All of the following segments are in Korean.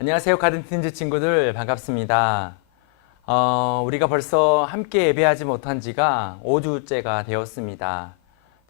안녕하세요. 가든틴즈 친구들 반갑습니다. 우리가 벌써 함께 예배하지 못한 지가 5주째가 되었습니다.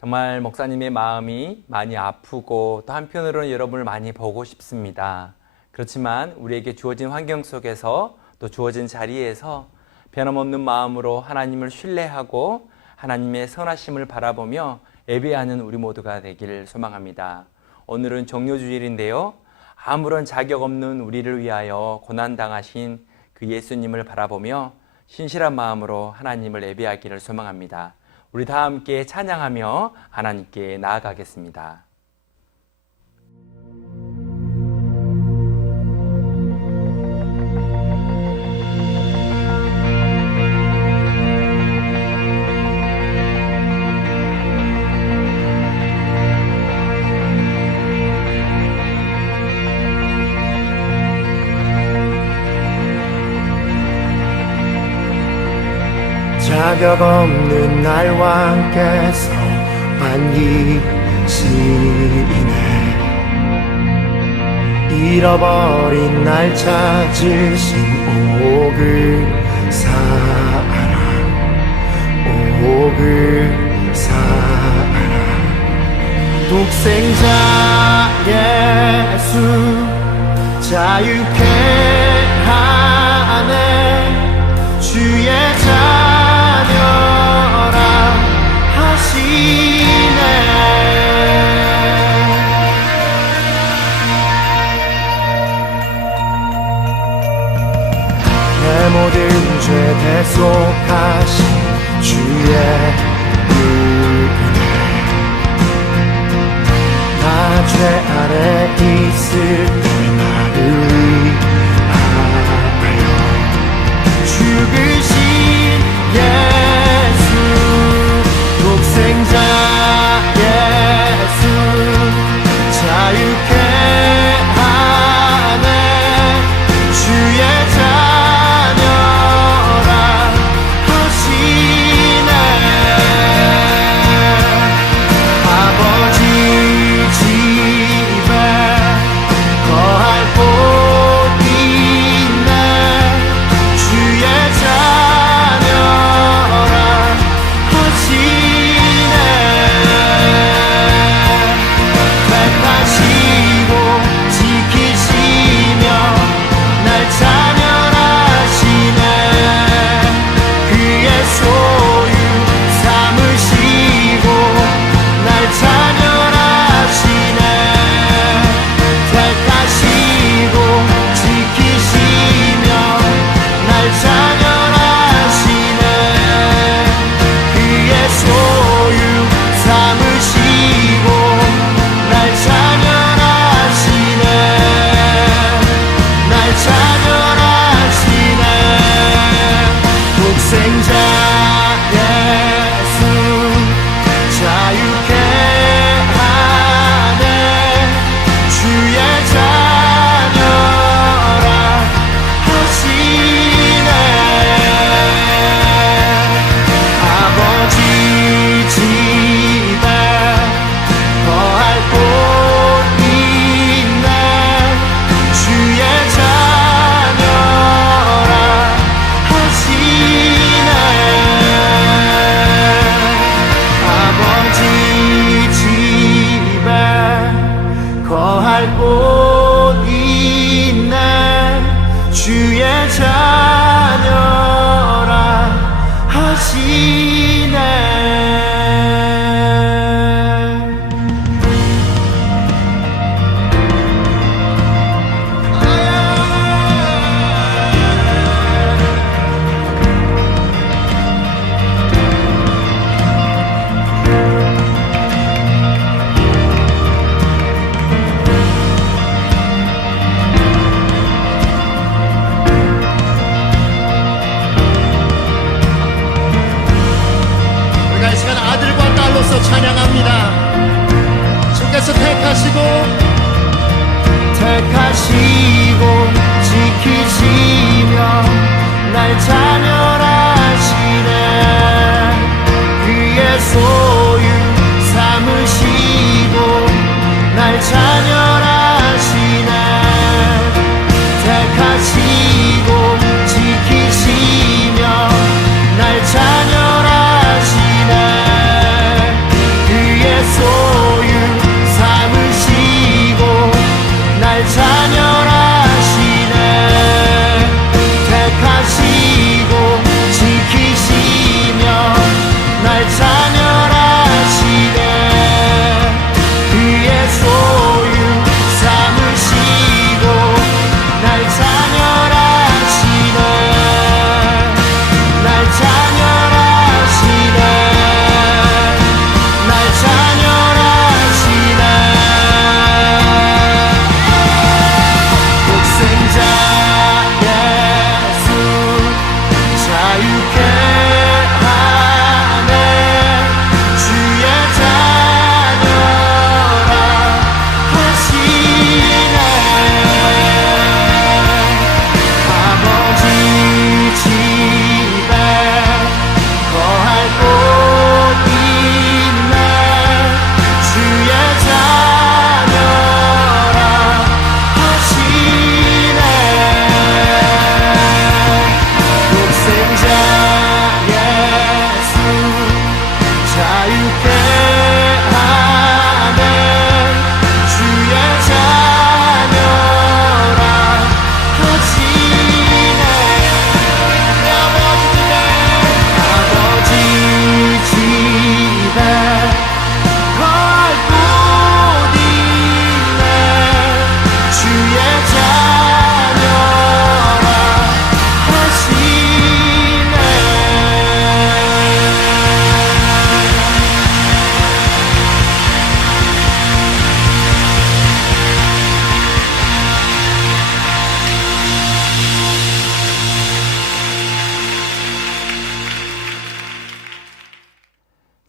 정말 목사님의 마음이 많이 아프고 또 한편으로는 여러분을 많이 보고 싶습니다. 그렇지만 우리에게 주어진 환경 속에서 또 주어진 자리에서 변함없는 마음으로 하나님을 신뢰하고 하나님의 선하심을 바라보며 예배하는 우리 모두가 되기를 소망합니다. 오늘은 종료주일인데요. 아무런 자격 없는 우리를 위하여 고난당하신 그 예수님을 바라보며 신실한 마음으로 하나님을 예배하기를 소망합니다. 우리 다 함께 찬양하며 하나님께 나아가겠습니다. 자격 없는 날 왕께서 반기시네. 잃어버린 날 찾으신 오그 사랑, 오그 사랑. 독생자 예수 자유케 하네. 주의 자녀라 하시네. 내 모든 죄 대속하신 주의 은혜. 나 죄 아래 있을 때 나를 위하여 죽으신 예수, 독생자 예수 자유케 하네. 주의 자녀라 하시네. 아버지 집에 거할 곳 있네. 주의 자녀라 하시네. 택하시고 지키시며 날 자녀라시네. 그의 소유 삼으시고 날 자녀라시네. 택하시고 지키시며 날 자녀라시네. 그의 소유 삼으시고 날 자녀라시네. 날 자녀라시네. 독생자 예수 자유케 하네. 주의 자녀라 하시네. 아버지 집에 거할 곳 있네. 주의 자녀라 하시네. 아버지 집에 거할 곳 있네. 주의 자녀라 하시네. 우리가 이 시간 아들과 딸로서 찬양합니다. 주께서 택하시고 지키시며 날 자녀라시네. 그의 소유 삼으시고 날 자녀라시네.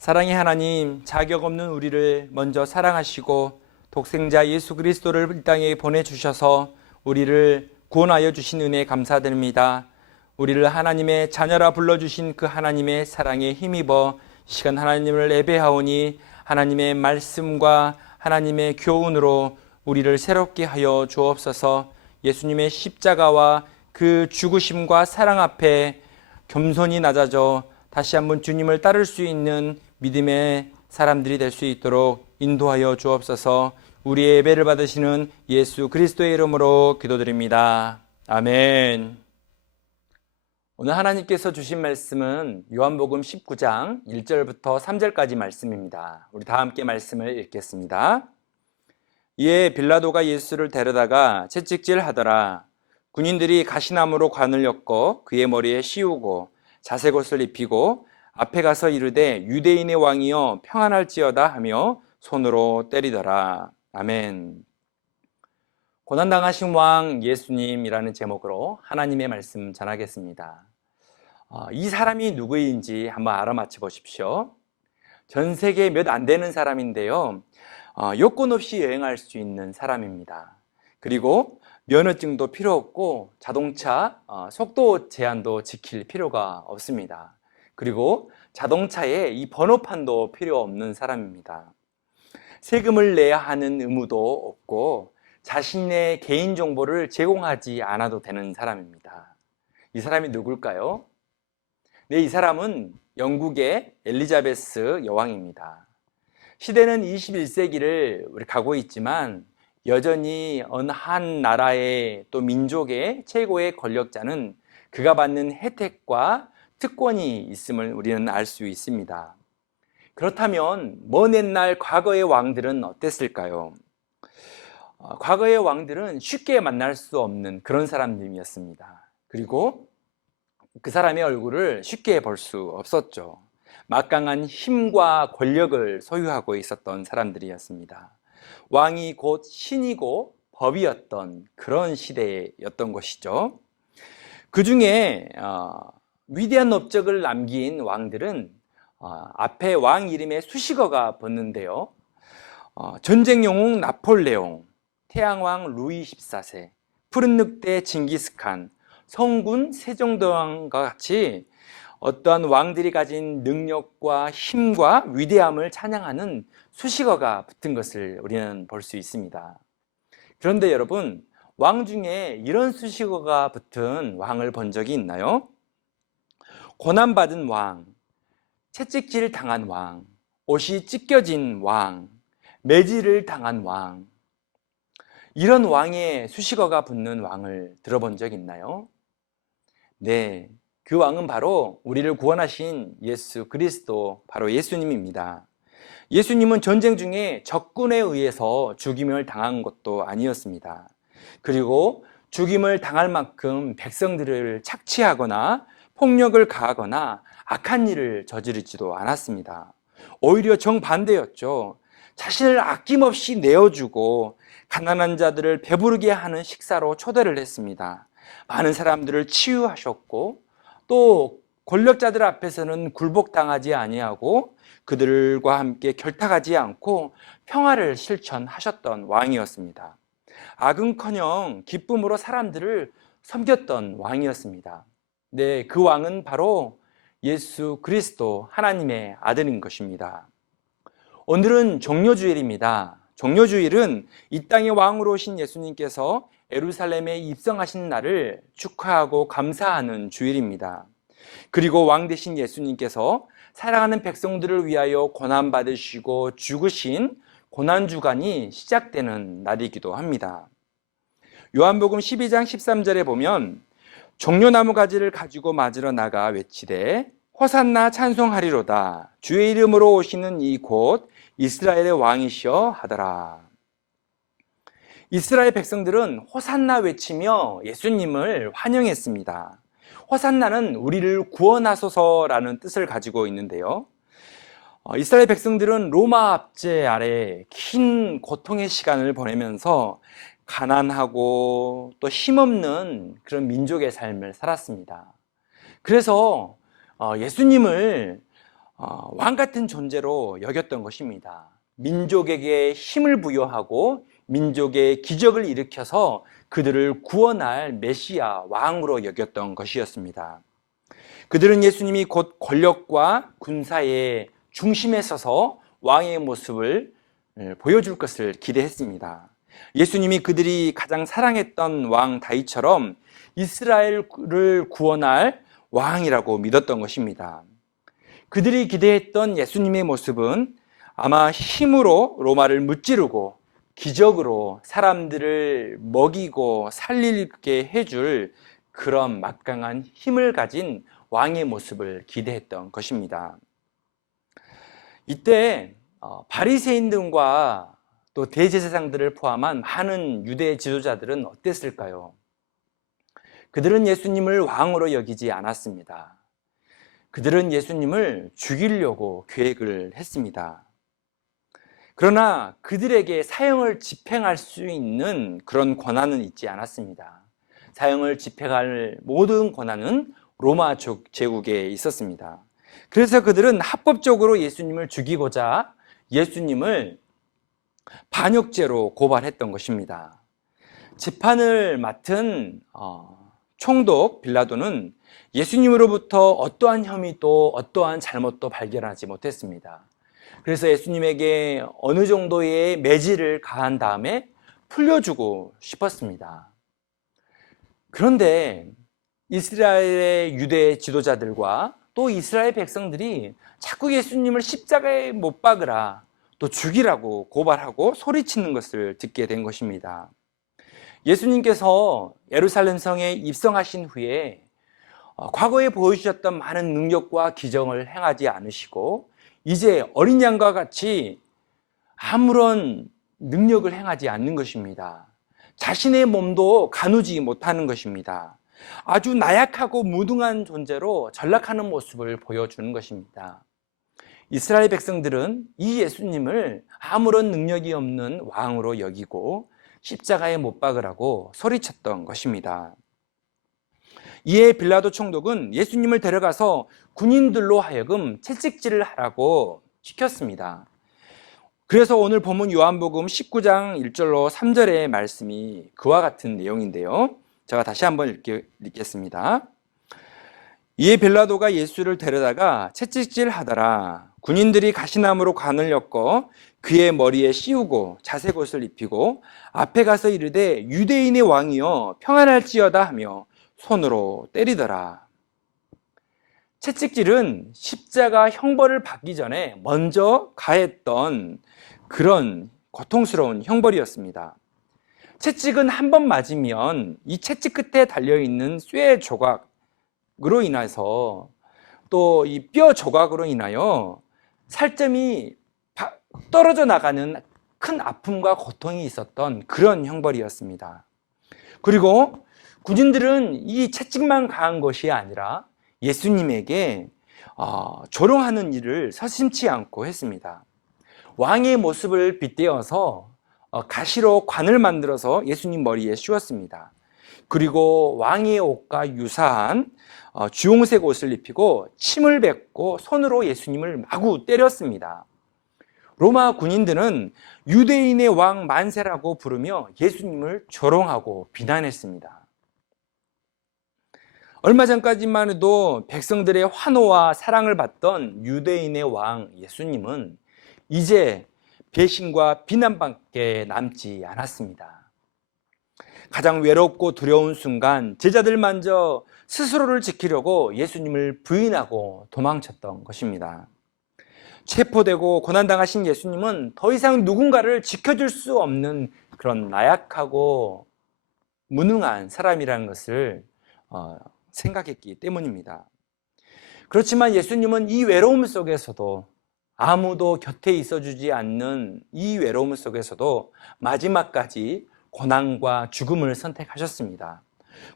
사랑의 하나님, 자격 없는 우리를 먼저 사랑하시고 독생자 예수 그리스도를 이 땅에 보내주셔서 우리를 구원하여 주신 은혜에 감사드립니다. 우리를 하나님의 자녀라 불러주신 그 하나님의 사랑에 힘입어 이 시간 하나님을 예배하오니 하나님의 말씀과 하나님의 교훈으로 우리를 새롭게 하여 주옵소서. 예수님의 십자가와 그 죽으심과 사랑 앞에 겸손히 낮아져 다시 한번 주님을 따를 수 있는 믿음의 사람들이 될 수 있도록 인도하여 주옵소서. 우리의 예배를 받으시는 예수 그리스도의 이름으로 기도드립니다. 아멘. 오늘 하나님께서 주신 말씀은 요한복음 19장 1절부터 3절까지 말씀입니다. 우리 다 함께 말씀을 읽겠습니다. 이에 빌라도가 예수를 데려다가 채찍질하더라. 군인들이 가시나무로 관을 엮어 그의 머리에 씌우고 자색옷을 입히고 앞에 가서 이르되 유대인의 왕이여 평안할지어다 하며 손으로 때리더라. 아멘. 고난당하신 왕 예수님이라는 제목으로 하나님의 말씀 전하겠습니다. 이 사람이 누구인지 한번 알아맞혀 보십시오. 전 세계에 몇 안 되는 사람인데요. 요건 없이 여행할 수 있는 사람입니다. 그리고 면허증도 필요 없고 자동차 속도 제한도 지킬 필요가 없습니다. 그리고 자동차에 이 번호판도 필요 없는 사람입니다. 세금을 내야 하는 의무도 없고 자신의 개인정보를 제공하지 않아도 되는 사람입니다. 이 사람이 누굴까요? 네, 이 사람은 영국의 엘리자베스 여왕입니다. 시대는 21세기를 우리 가고 있지만 여전히 어느 한 나라의 또 민족의 최고의 권력자는 그가 받는 혜택과 특권이 있음을 우리는 알 수 있습니다. 그렇다면 먼 옛날 과거의 왕들은 어땠을까요? 과거의 왕들은 쉽게 만날 수 없는 그런 사람들이었습니다. 그리고 그 사람의 얼굴을 쉽게 볼 수 없었죠. 막강한 힘과 권력을 소유하고 있었던 사람들이었습니다. 왕이 곧 신이고 법이었던 그런 시대였던 것이죠. 그 중에 위대한 업적을 남긴 왕들은 앞에 왕 이름에 수식어가 붙는데요. 전쟁 영웅 나폴레옹, 태양왕 루이 14세, 푸른 늑대 징기스칸, 성군 세종대왕과 같이 어떠한 왕들이 가진 능력과 힘과 위대함을 찬양하는 수식어가 붙은 것을 우리는 볼 수 있습니다. 그런데 여러분, 왕 중에 이런 수식어가 붙은 왕을 본 적이 있나요? 고난받은 왕, 채찍질 당한 왕, 옷이 찢겨진 왕, 매질을 당한 왕, 이런 왕의 수식어가 붙는 왕을 들어본 적 있나요? 네, 그 왕은 바로 우리를 구원하신 예수 그리스도, 바로 예수님입니다. 예수님은 전쟁 중에 적군에 의해서 죽임을 당한 것도 아니었습니다. 그리고 죽임을 당할 만큼 백성들을 착취하거나 폭력을 가하거나 악한 일을 저지르지도 않았습니다. 오히려 정반대였죠. 자신을 아낌없이 내어주고 가난한 자들을 배부르게 하는 식사로 초대를 했습니다. 많은 사람들을 치유하셨고 또 권력자들 앞에서는 굴복당하지 아니하고 그들과 함께 결탁하지 않고 평화를 실천하셨던 왕이었습니다. 악은커녕 기쁨으로 사람들을 섬겼던 왕이었습니다. 네, 그 왕은 바로 예수 그리스도 하나님의 아들인 것입니다. 오늘은 종려주일입니다. 종려주일은 이 땅의 왕으로 오신 예수님께서 예루살렘에 입성하신 날을 축하하고 감사하는 주일입니다. 그리고 왕 되신 예수님께서 사랑하는 백성들을 위하여 고난받으시고 죽으신 고난주간이 시작되는 날이기도 합니다. 요한복음 12장 13절에 보면 종려나무 가지를 가지고 맞으러 나가 외치되 호산나 찬송하리로다 주의 이름으로 오시는 이 곧 이스라엘의 왕이시여 하더라. 이스라엘 백성들은 호산나 외치며 예수님을 환영했습니다. 호산나는 우리를 구원하소서라는 뜻을 가지고 있는데요. 이스라엘 백성들은 로마 압제 아래 긴 고통의 시간을 보내면서 가난하고 또 힘없는 그런 민족의 삶을 살았습니다. 그래서 예수님을 왕 같은 존재로 여겼던 것입니다. 민족에게 힘을 부여하고 민족의 기적을 일으켜서 그들을 구원할 메시아 왕으로 여겼던 것이었습니다. 그들은 예수님이 곧 권력과 군사의 중심에 서서 왕의 모습을 보여줄 것을 기대했습니다. 예수님이 그들이 가장 사랑했던 왕 다윗처럼 이스라엘을 구원할 왕이라고 믿었던 것입니다. 그들이 기대했던 예수님의 모습은 아마 힘으로 로마를 무찌르고 기적으로 사람들을 먹이고 살리게 해줄 그런 막강한 힘을 가진 왕의 모습을 기대했던 것입니다. 이때 바리새인들과 또 대제사장들을 포함한 많은 유대 지도자들은 어땠을까요? 그들은 예수님을 왕으로 여기지 않았습니다. 그들은 예수님을 죽이려고 계획을 했습니다. 그러나 그들에게 사형을 집행할 수 있는 그런 권한은 있지 않았습니다. 사형을 집행할 모든 권한은 로마 제국에 있었습니다. 그래서 그들은 합법적으로 예수님을 죽이고자 예수님을 반역죄로 고발했던 것입니다. 재판을 맡은 총독 빌라도는 예수님으로부터 어떠한 혐의도 어떠한 잘못도 발견하지 못했습니다. 그래서 예수님에게 어느 정도의 매질을 가한 다음에 풀려주고 싶었습니다. 그런데 이스라엘의 유대 지도자들과 또 이스라엘 백성들이 자꾸 예수님을 십자가에 못 박으라, 또 죽이라고 고발하고 소리치는 것을 듣게 된 것입니다. 예수님께서 예루살렘 성에 입성하신 후에 과거에 보여주셨던 많은 능력과 기적을 행하지 않으시고 이제 어린 양과 같이 아무런 능력을 행하지 않는 것입니다. 자신의 몸도 가누지 못하는 것입니다. 아주 나약하고 무능한 존재로 전락하는 모습을 보여주는 것입니다. 이스라엘 백성들은 이 예수님을 아무런 능력이 없는 왕으로 여기고 십자가에 못 박으라고 소리쳤던 것입니다. 이에 빌라도 총독은 예수님을 데려가서 군인들로 하여금 채찍질을 하라고 시켰습니다. 그래서 오늘 본문 요한복음 19장 1절로 3절의 말씀이 그와 같은 내용인데요. 제가 다시 한번 읽겠습니다. 이에 빌라도가 예수를 데려다가 채찍질 하더라. 군인들이 가시나무로 관을 엮어 그의 머리에 씌우고 자색 옷을 입히고 앞에 가서 이르되 유대인의 왕이여 평안할지어다 하며 손으로 때리더라. 채찍질은 십자가 형벌을 받기 전에 먼저 가했던 그런 고통스러운 형벌이었습니다. 채찍은 한 번 맞으면 이 채찍 끝에 달려있는 쇠 조각으로 인해서 또 이 뼈 조각으로 인하여 살점이 떨어져 나가는 큰 아픔과 고통이 있었던 그런 형벌이었습니다. 그리고 군인들은 이 채찍만 가한 것이 아니라 예수님에게 조롱하는 일을 서슴지 않고 했습니다. 왕의 모습을 빗대어서 가시로 관을 만들어서 예수님 머리에 씌웠습니다. 그리고 왕의 옷과 유사한 주홍색 옷을 입히고 침을 뱉고 손으로 예수님을 마구 때렸습니다. 로마 군인들은 유대인의 왕 만세라고 부르며 예수님을 조롱하고 비난했습니다. 얼마 전까지만 해도 백성들의 환호와 사랑을 받던 유대인의 왕 예수님은 이제 배신과 비난밖에 남지 않았습니다. 가장 외롭고 두려운 순간 제자들마저 스스로를 지키려고 예수님을 부인하고 도망쳤던 것입니다. 체포되고 고난당하신 예수님은 더 이상 누군가를 지켜줄 수 없는 그런 나약하고 무능한 사람이라는 것을 생각했기 때문입니다. 그렇지만 예수님은 이 외로움 속에서도 아무도 곁에 있어주지 않는 이 외로움 속에서도 마지막까지 고난과 죽음을 선택하셨습니다.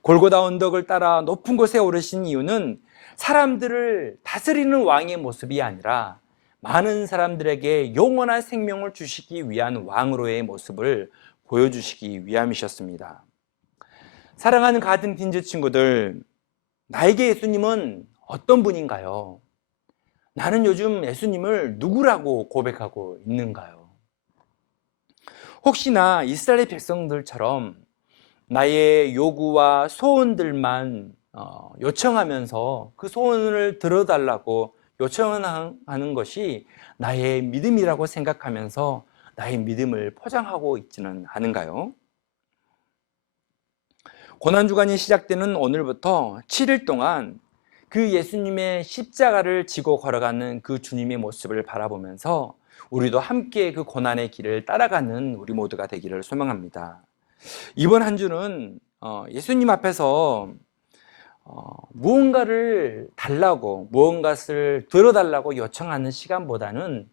골고다 언덕을 따라 높은 곳에 오르신 이유는 사람들을 다스리는 왕의 모습이 아니라 많은 사람들에게 영원한 생명을 주시기 위한 왕으로의 모습을 보여주시기 위함이셨습니다. 사랑하는 가든틴즈 친구들, 나에게 예수님은 어떤 분인가요? 나는 요즘 예수님을 누구라고 고백하고 있는가요? 혹시나 이스라엘 백성들처럼 나의 요구와 소원들만 요청하면서 그 소원을 들어달라고 요청하는 것이 나의 믿음이라고 생각하면서 나의 믿음을 포장하고 있지는 않은가요? 고난주간이 시작되는 오늘부터 7일 동안 그 예수님의 십자가를 지고 걸어가는 그 주님의 모습을 바라보면서 우리도 함께 그 고난의 길을 따라가는 우리 모두가 되기를 소망합니다. 이번 한 주는 예수님 앞에서 무언가를 달라고, 무언가를 들어달라고 요청하는 시간보다는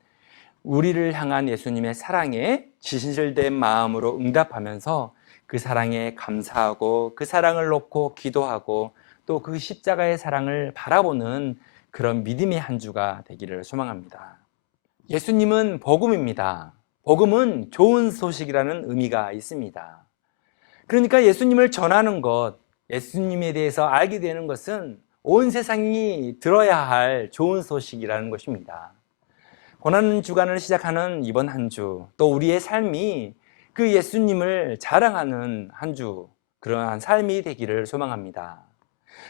우리를 향한 예수님의 사랑에 진실된 마음으로 응답하면서 그 사랑에 감사하고 그 사랑을 놓고 기도하고 또 그 십자가의 사랑을 바라보는 그런 믿음의 한 주가 되기를 소망합니다. 예수님은 복음입니다. 복음은 좋은 소식이라는 의미가 있습니다. 그러니까 예수님을 전하는 것, 예수님에 대해서 알게 되는 것은 온 세상이 들어야 할 좋은 소식이라는 것입니다. 고난 주간을 시작하는 이번 한 주, 또 우리의 삶이 그 예수님을 자랑하는 한 주, 그러한 삶이 되기를 소망합니다.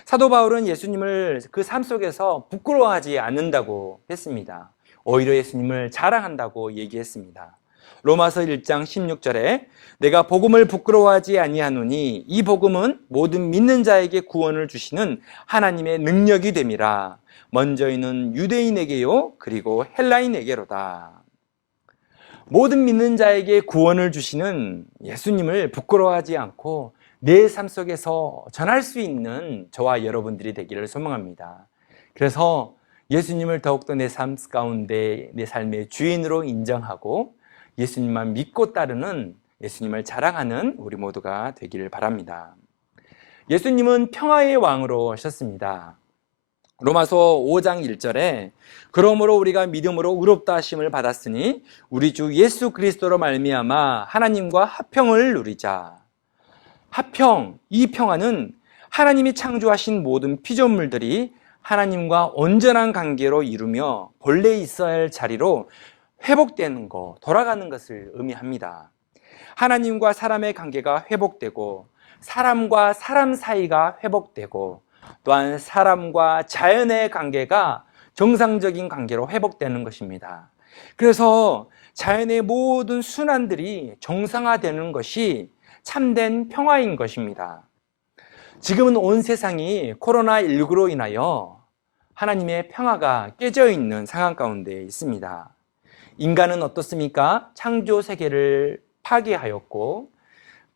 사도 바울은 예수님을 그 삶 속에서 부끄러워하지 않는다고 했습니다. 오히려 예수님을 자랑한다고 얘기했습니다. 로마서 1장 16절에 내가 복음을 부끄러워하지 아니하노니 이 복음은 모든 믿는 자에게 구원을 주시는 하나님의 능력이 됨이라. 먼저는 유대인에게요 그리고 헬라인에게로다. 모든 믿는 자에게 구원을 주시는 예수님을 부끄러워하지 않고 내 삶 속에서 전할 수 있는 저와 여러분들이 되기를 소망합니다. 그래서 예수님을 더욱더 내 삶 가운데 내 삶의 주인으로 인정하고 예수님만 믿고 따르는 예수님을 자랑하는 우리 모두가 되기를 바랍니다. 예수님은 평화의 왕으로 오셨습니다. 로마서 5장 1절에 그러므로 우리가 믿음으로 의롭다 하심을 받았으니 우리 주 예수 그리스도로 말미암아 하나님과 화평을 누리자. 화평, 이 평화는 하나님이 창조하신 모든 피조물들이 하나님과 온전한 관계로 이루며 본래 있어야 할 자리로 회복되는 것, 돌아가는 것을 의미합니다. 하나님과 사람의 관계가 회복되고 사람과 사람 사이가 회복되고 또한 사람과 자연의 관계가 정상적인 관계로 회복되는 것입니다. 그래서 자연의 모든 순환들이 정상화되는 것이 참된 평화인 것입니다. 지금은 온 세상이 코로나19로 인하여 하나님의 평화가 깨져 있는 상황 가운데 있습니다. 인간은 어떻습니까? 창조 세계를 파괴하였고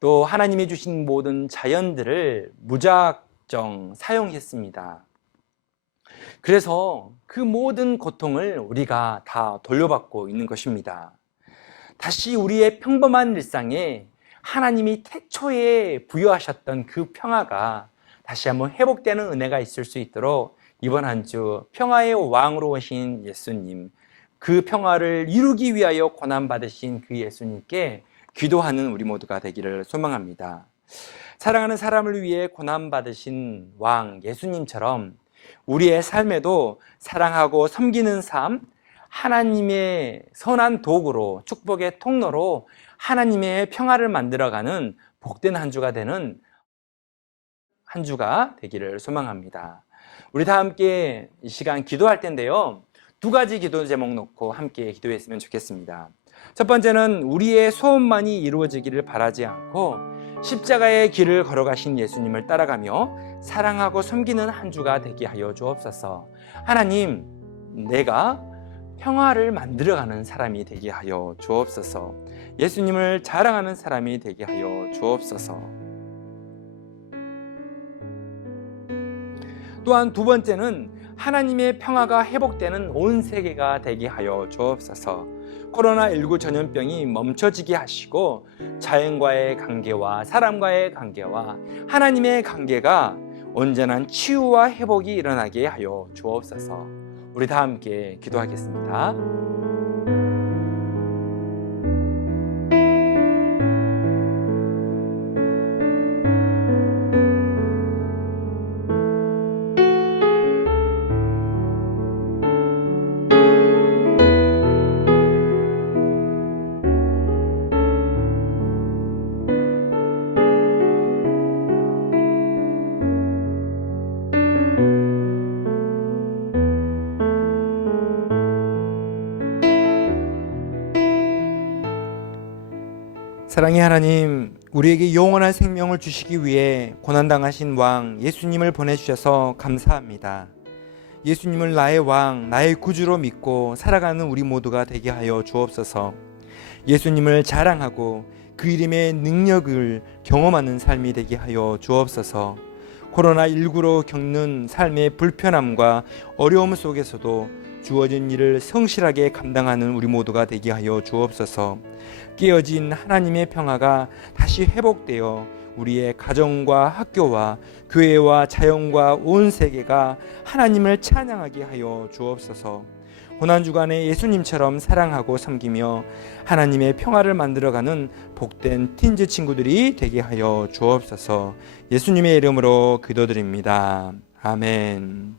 또 하나님이 주신 모든 자연들을 무작정 사용했습니다. 그래서 그 모든 고통을 우리가 다 돌려받고 있는 것입니다. 다시 우리의 평범한 일상에 하나님이 태초에 부여하셨던 그 평화가 다시 한번 회복되는 은혜가 있을 수 있도록 이번 한 주 평화의 왕으로 오신 예수님, 그 평화를 이루기 위하여 고난받으신 그 예수님께 기도하는 우리 모두가 되기를 소망합니다. 사랑하는 사람을 위해 고난받으신 왕 예수님처럼 우리의 삶에도 사랑하고 섬기는 삶, 하나님의 선한 도구로 축복의 통로로 하나님의 평화를 만들어가는 복된 한 주가 되는 한 주가 되기를 소망합니다. 우리 다 함께 이 시간 기도할 텐데요. 두 가지 기도 제목 놓고 함께 기도했으면 좋겠습니다. 첫 번째는 우리의 소원만이 이루어지기를 바라지 않고 십자가의 길을 걸어가신 예수님을 따라가며 사랑하고 섬기는 한 주가 되게 하여 주옵소서. 하나님, 내가 평화를 만들어가는 사람이 되게 하여 주옵소서. 예수님을 자랑하는 사람이 되게 하여 주옵소서. 또한 두 번째는 하나님의 평화가 회복되는 온 세계가 되게 하여 주옵소서. 코로나19 전염병이 멈춰지게 하시고 자연과의 관계와 사람과의 관계와 하나님의 관계가 온전한 치유와 회복이 일어나게 하여 주옵소서. 우리 다 함께 기도하겠습니다. 사랑의 하나님, 우리에게 영원한 생명을 주시기 위해 고난당하신 왕 예수님을 보내주셔서 감사합니다. 예수님을 나의 왕, 나의 구주로 믿고 살아가는 우리 모두가 되게 하여 주옵소서. 예수님을 자랑하고 그 이름의 능력을 경험하는 삶이 되게 하여 주옵소서. 코로나19로 겪는 삶의 불편함과 어려움 속에서도 주어진 일을 성실하게 감당하는 우리 모두가 되게 하여 주옵소서. 깨어진 하나님의 평화가 다시 회복되어 우리의 가정과 학교와 교회와 자연과 온 세계가 하나님을 찬양하게 하여 주옵소서. 고난주간에 예수님처럼 사랑하고 섬기며 하나님의 평화를 만들어가는 복된 틴즈 친구들이 되게 하여 주옵소서. 예수님의 이름으로 기도드립니다. 아멘.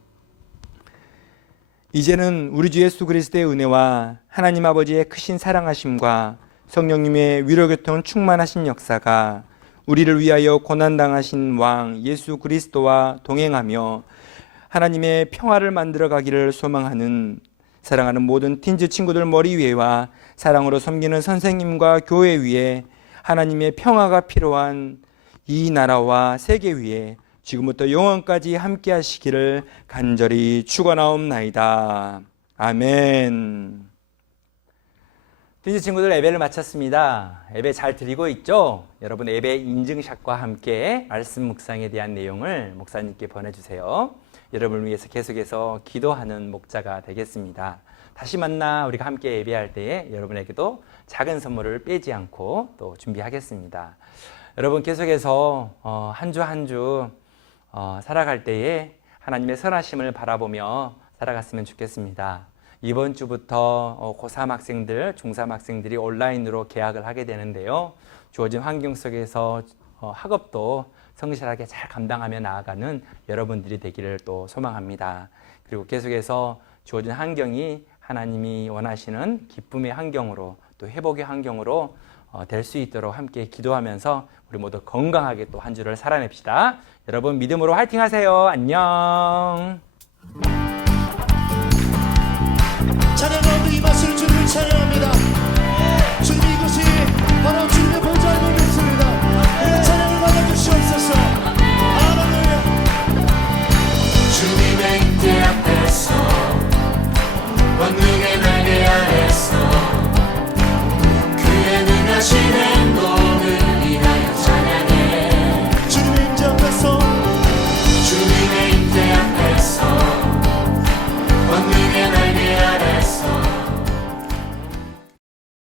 이제는 우리 주 예수 그리스도의 은혜와 하나님 아버지의 크신 사랑하심과 성령님의 위로교통 충만하신 역사가 우리를 위하여 고난당하신 왕 예수 그리스도와 동행하며 하나님의 평화를 만들어 가기를 소망하는 사랑하는 모든 틴즈 친구들 머리 위에와 사랑으로 섬기는 선생님과 교회 위에 하나님의 평화가 필요한 이 나라와 세계 위에 지금부터 영원까지 함께 하시기를 간절히 축원하옵나이다. 아멘. 틴즈 친구들, 예배를 마쳤습니다. 예배 잘 드리고 있죠? 여러분 예배 인증샷과 함께 말씀 묵상에 대한 내용을 목사님께 보내주세요. 여러분을 위해서 계속해서 기도하는 목자가 되겠습니다. 다시 만나 우리가 함께 예배할 때에 여러분에게도 작은 선물을 빼지 않고 또 준비하겠습니다. 여러분 계속해서 한 주 한 주 살아갈 때에 하나님의 선하심을 바라보며 살아갔으면 좋겠습니다. 이번 주부터 고3 학생들, 중3 학생들이 온라인으로 개학을 하게 되는데요. 주어진 환경 속에서 학업도 성실하게 잘 감당하며 나아가는 여러분들이 되기를 또 소망합니다. 그리고 계속해서 주어진 환경이 하나님이 원하시는 기쁨의 환경으로 또 회복의 환경으로 될 수 있도록 함께 기도하면서 우리 모두 건강하게 또 한 주를 살아냅시다. 여러분 믿음으로 화이팅 하세요. 안녕. 찬양 가운데 이 맛을 주님을 찬양합니다. 주님 이곳이 바로 주님의 보좌의 놀이입니다. 우리가 찬양을 받아주시옵소서. 할렐루야. 주님의 대학